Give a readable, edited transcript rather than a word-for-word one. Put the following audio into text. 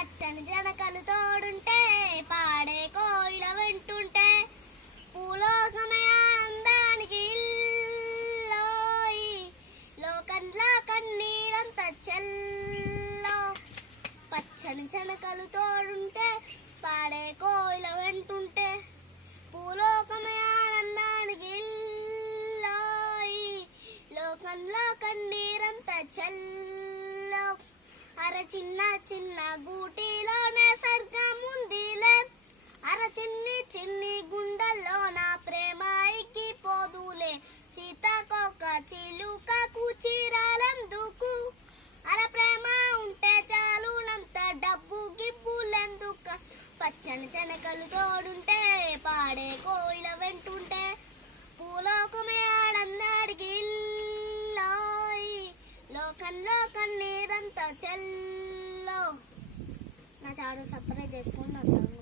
పచ్చని జనకలు తోడుంటే పాడే కోయిల వింటుంటే పూలోకమయ అందానికి ఇల్లోయి లోకంలా కన్నీరంత చెల్లో పచ్చని జనకలు తోడుంటే పాడే కోయిల వింటుంటే పూలోకమయ ఆనందానికి ఇల్లోయి లోకంలో కన్నీరంత చెల్లో అర చిన్న చిన్న గూటిలోనే స్వర్గం ఉందిలే అర చిన్ని చిన్ని గుండెల్లో నా ప్రేమ ఎక్కిపోదులే సీతాకోక చిలుకకు చీరాలెందుకు అర ప్రేమ ఉంటే చాలునంత డబ్బు గిబ్బులెందుక పచ్చని చెనకలు తోడుంటే పాడే కోయిల వెంటుంటే పూలోకమే ఆడందడికి ఇల్లోయి లోకంలో కన్నీరంతా చెల్లో నా ఛానల్ సబ్స్క్రైబ్ చేసుకుని నా సాంగ్